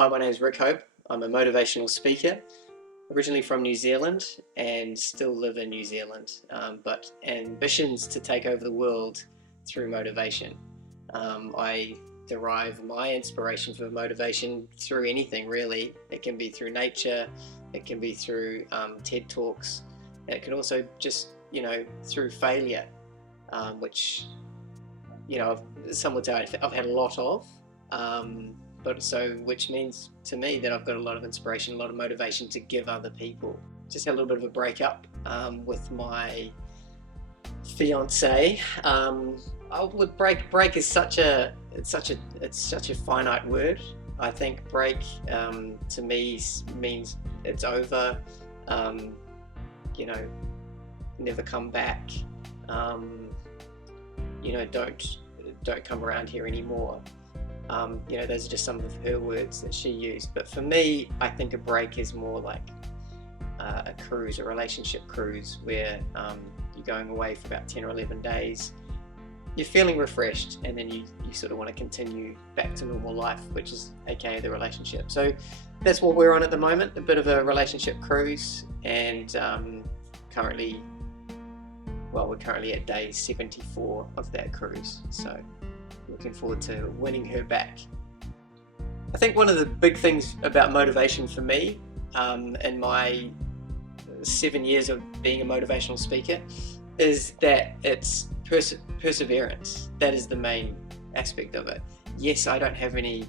Hi, my name is Rick Hope. I'm a motivational speaker, originally from New Zealand and still live in New Zealand, but ambitions to take over the world through motivation. I derive my inspiration for motivation through anything really. It can be through nature, it can be through TED Talks, and it can also just, through failure, which, some would say I've had a lot of. Which means to me that I've got a lot of inspiration, a lot of motivation to give other people. Just had a little bit of a breakup with my fiance. Break is such a finite word. I think break to me means it's over. Never come back. Don't come around here anymore. Those are just some of her words that she used. But for me, I think a break is more like a cruise, a relationship cruise, where you're going away for about 10 or 11 days. You're feeling refreshed, and then you sort of want to continue back to normal life, which is aka the relationship. So that's what we're on at the moment, a bit of a relationship cruise, and we're currently at day 74 of that cruise. So looking forward to winning her back. I think one of the big things about motivation for me, in my 7 years of being a motivational speaker, is that it's perseverance. That is the main aspect of it. Yes, I don't have any,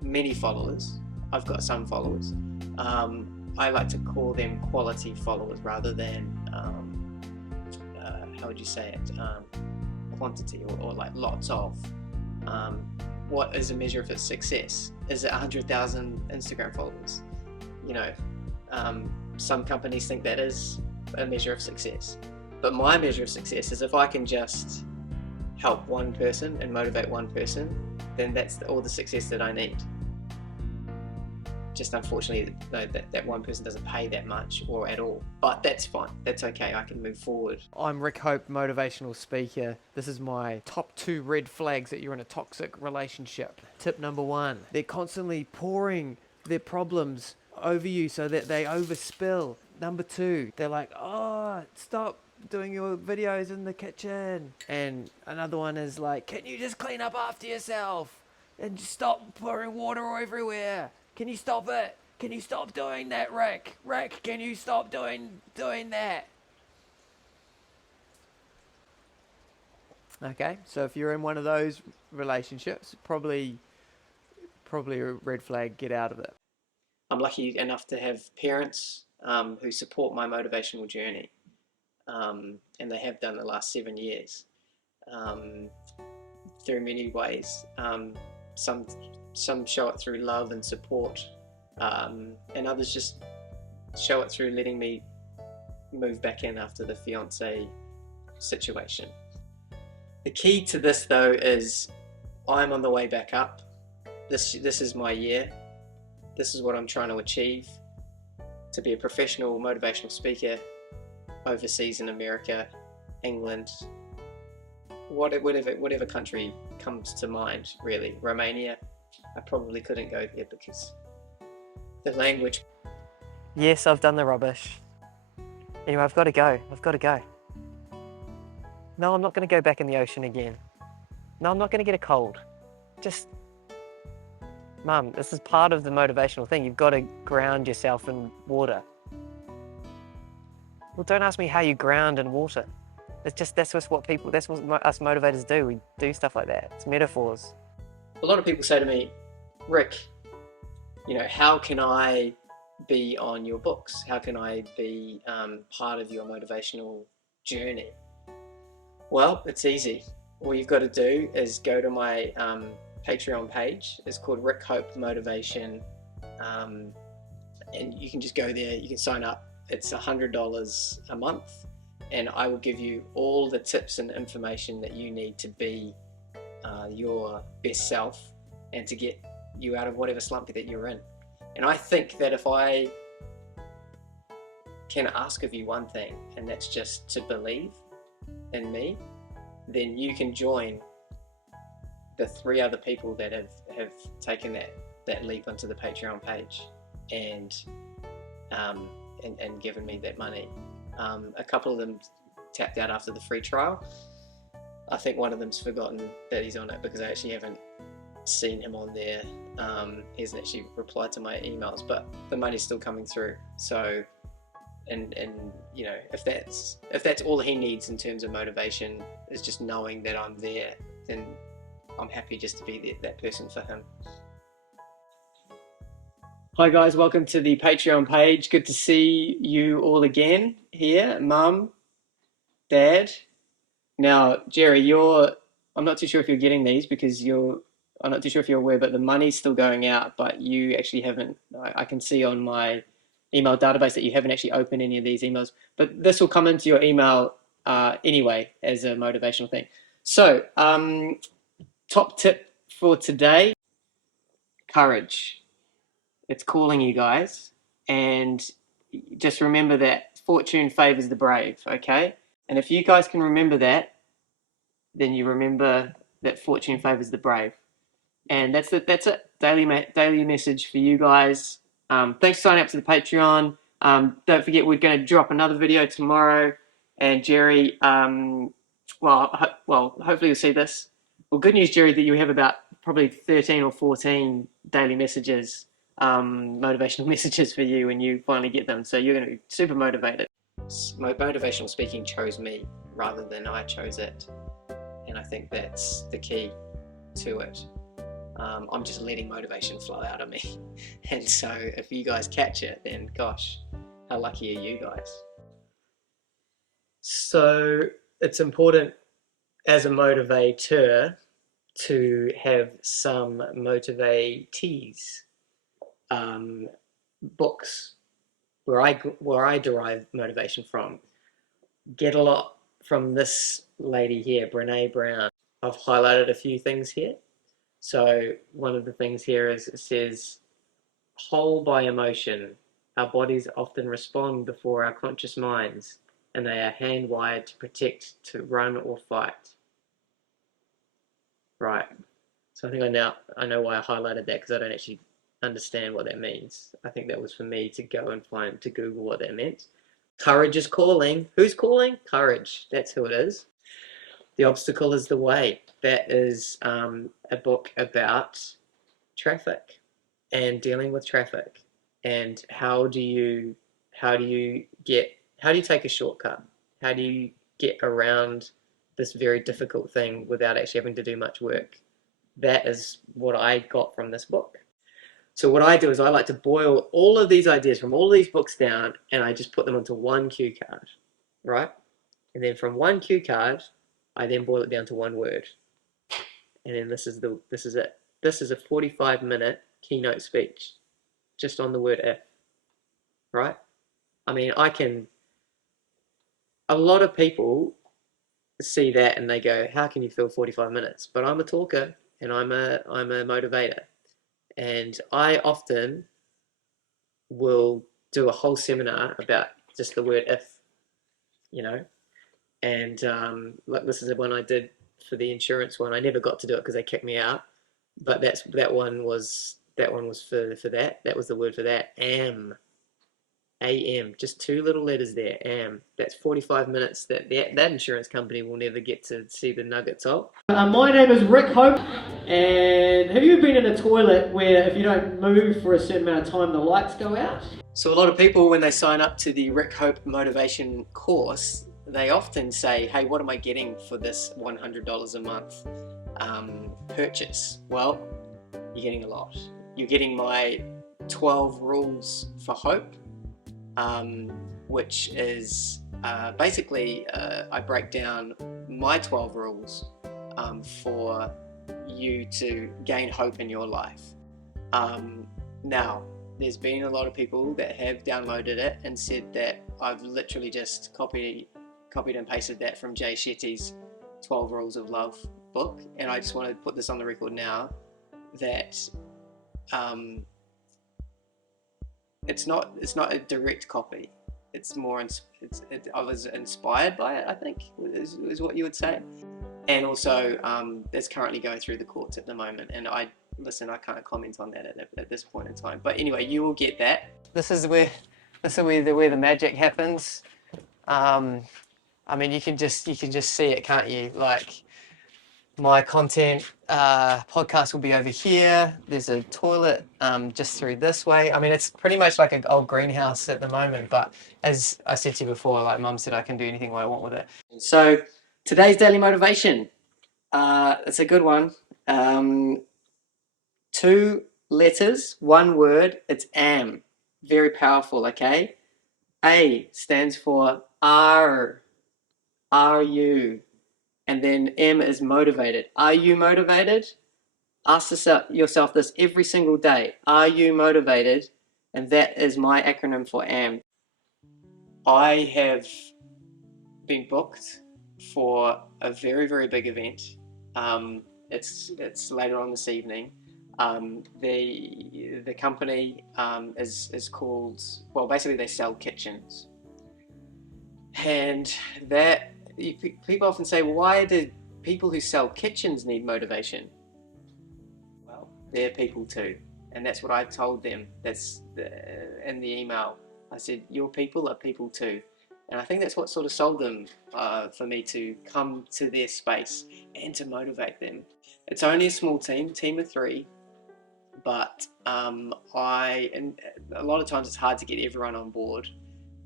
many followers. I've got some followers. I like to call them quality followers rather than, how would you say it? Quantity or like lots of. What is a measure of its success? Is it 100,000 Instagram followers? Some companies think that is a measure of success, but my measure of success is if I can just help one person and motivate one person, then that's all the success that I need. Just unfortunately, that one person doesn't pay that much or at all, but that's fine. That's okay. I can move forward. I'm Rick Hope, motivational speaker. This is my top 2 red flags that you're in a toxic relationship. Tip number 1, they're constantly pouring their problems over you so that they overspill. Number 2, they're like, oh, stop doing your videos in the kitchen. And another one is like, can you just clean up after yourself and just stop pouring water everywhere? Can you stop it? Can you stop doing that, Rick? Rick, can you stop doing that? Okay, so if you're in one of those relationships, probably a red flag, get out of it. I'm lucky enough to have parents who support my motivational journey, and they have done the last 7 years through many ways. Some show it through love and support, and others just show it through letting me move back in after the fiance situation. The key to this though is I'm on the way back up. This is my year. This is what I'm trying to achieve, to be a professional motivational speaker overseas in America, England, whatever country comes to mind really. Romania, I probably couldn't go there because the language. Yes, I've done the rubbish. Anyway, I've got to go. No, I'm not going to go back in the ocean again. No, I'm not going to get a cold. Just, Mum, this is part of the motivational thing. You've got to ground yourself in water. Well, don't ask me how you ground in water. That's what us motivators do. We do stuff like that. It's metaphors. A lot of people say to me, Rick, how can I be on your books? How can I be part of your motivational journey? Well, it's easy. All you've got to do is go to my Patreon page. It's called Rick Hope Motivation, and you can just go there. You can sign up. It's $100 a month, and I will give you all the tips and information that you need to be your best self and to get you out of whatever slump that you're in. And I think that if I can ask of you one thing, and that's just to believe in me, then you can join the 3 other people that have taken that leap onto the Patreon page and given me that money. A couple of them tapped out after the free trial. I think one of them's forgotten that he's on it because I actually haven't seen him on there. He hasn't actually replied to my emails, but the money's still coming through. So, and you know, if that's all he needs in terms of motivation is just knowing that I'm there, then I'm happy just to be that person for him. Hi guys, welcome to the Patreon page. Good to see you all again here, Mum, Dad. Now, Jerry, I'm not too sure if you're getting these because I'm not too sure if you're aware, but the money's still going out, but you actually haven't, I can see on my email database that you haven't actually opened any of these emails, but this will come into your email anyway as a motivational thing. So, top tip for today, courage. It's calling you guys, and just remember that fortune favors the brave, okay? And if you guys can remember that, then you remember that fortune favors the brave. And that's it. Daily message for you guys. Thanks for signing up to the Patreon. Don't forget, we're going to drop another video tomorrow. And Jerry, hopefully you'll see this. Well, good news, Jerry, that you have about probably 13 or 14 daily messages, motivational messages for you when you finally get them. So you're going to be super motivated. Motivational speaking chose me rather than I chose it. And I think that's the key to it. I'm just letting motivation flow out of me. And so if you guys catch it, then gosh, how lucky are you guys? So it's important as a motivator to have some motivatees. Books where I derive motivation from. Get a lot from this lady here, Brené Brown. I've highlighted a few things here. So one of the things here is it says, whole by emotion. Our bodies often respond before our conscious minds, and they are hand-wired to protect, to run or fight. Right. So I think I know why I highlighted that, because I don't actually understand what that means. I think that was for me to go and to Google what that meant. Courage is calling. Who's calling? Courage. That's who it is. The Obstacle is the Way. That is a book about traffic and dealing with traffic, and how do you take a shortcut? How do you get around this very difficult thing without actually having to do much work? That is what I got from this book. So what I do is I like to boil all of these ideas from all these books down, and I just put them onto one cue card, right? And then from one cue card, I then boil it down to one word. And then this is it. This is a 45-minute keynote speech just on the word if, right? I mean, a lot of people see that and they go, how can you fill 45 minutes? But I'm a talker and I'm a motivator. And I often will do a whole seminar about just the word if, you know. And like this is the one I did for the insurance one. I never got to do it because they kicked me out. But that one was for that. That was the word for that. AM. Just 2 little letters there. AM. That's 45 minutes that insurance company will never get to see the nuggets of. My name is Rick Hope. And have you ever been in a toilet where if you don't move for a certain amount of time, the lights go out? So a lot of people, when they sign up to the Rick Hope motivation course, they often say, hey, what am I getting for this $100 a month purchase? Well, you're getting a lot. You're getting my 12 rules for hope, which is basically I break down my 12 rules for you to gain hope in your life. Now, there's been a lot of people that have downloaded it and said that I've literally just copied and pasted that from Jay Shetty's 12 Rules of Love book, and I just want to put this on the record now that it's not a direct copy. It's more I was inspired by it, I think is what you would say. and also it's currently going through the courts at the moment. And I can't comment on that at this point in time. But anyway, you will get that. This is where the magic happens. I mean, you can just see it, can't you? Like, my content podcast will be over here. There's a toilet just through this way. I mean, it's pretty much like an old greenhouse at the moment. But as I said to you before, like Mum said, I can do anything I want with it. So today's daily motivation. It's a good one. 2 letters, 1 word. It's am. Very powerful. Okay. A stands for are you, and then M is motivated. Are you motivated? Ask yourself this every single day. Are you motivated? And that is my acronym for AM. I have been booked for a very, very big event. It's later on this evening. The company is called, well, basically they sell kitchens. And that, people often say, well, why do people who sell kitchens need motivation? Well, they're people too. And that's what I told them. In the email. I said, your people are people too. And I think that's what sort of sold them for me to come to their space and to motivate them. It's only a small team of 3, but and a lot of times it's hard to get everyone on board.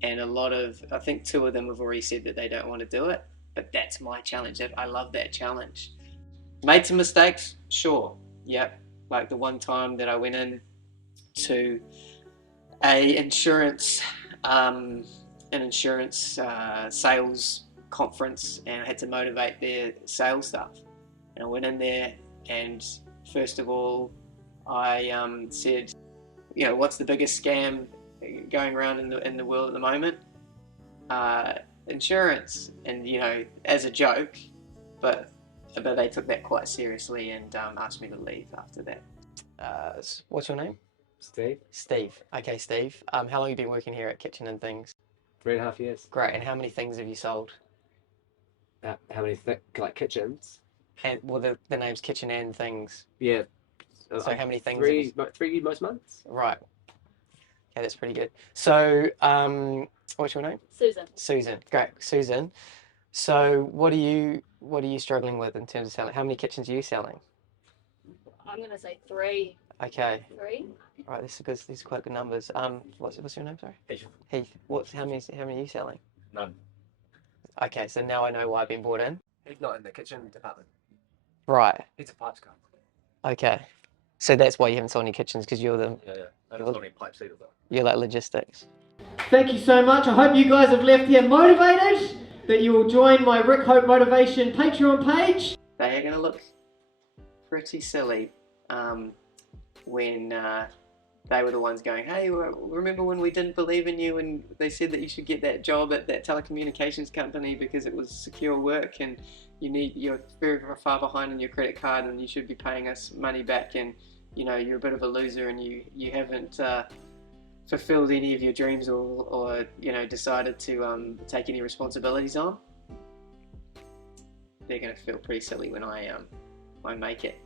And I think 2 of them have already said that they don't want to do it, but that's my challenge. I love that challenge. Made some mistakes, sure, yep. Like the one time that I went in to an insurance sales conference, and I had to motivate their sales staff. And I went in there, and first of all, I said, what's the biggest scam going around in the world at the moment? Insurance. And as a joke, but they took that quite seriously and asked me to leave after that. What's your name? Steve. Okay, Steve. How long have you been working here at Kitchen and Things? 3.5 years. Great. And how many things have you sold? How many like kitchens? And well, the name's Kitchen and Things. Yeah. So how many things? 3 most months. Right. Okay, that's pretty good. So, what's your name? Susan. Susan. Great, Susan. So, what are you struggling with in terms of selling? How many kitchens are you selling? I'm gonna say 3. Okay. 3. All right. These are quite good numbers. What's your name? Sorry. Heath. Heath. How many are you selling? None. Okay, so now I know why I've been brought in. He's not in the kitchen department. Right. He's a pipes guy. Okay. So that's why you haven't sold any kitchens, because you're the. Yeah. I don't sold any pipes either though. You're like logistics. Thank you so much. I hope you guys have left here motivated, that you will join my Rick Hope Motivation Patreon page. They are going to look pretty silly when they were the ones going, hey, remember when we didn't believe in you and they said that you should get that job at that telecommunications company because it was secure work and you're very, very far behind on your credit card and you should be paying us money back, and you're a bit of a loser and you haven't fulfilled any of your dreams or decided to take any responsibilities on. They're going to feel pretty silly when I make it.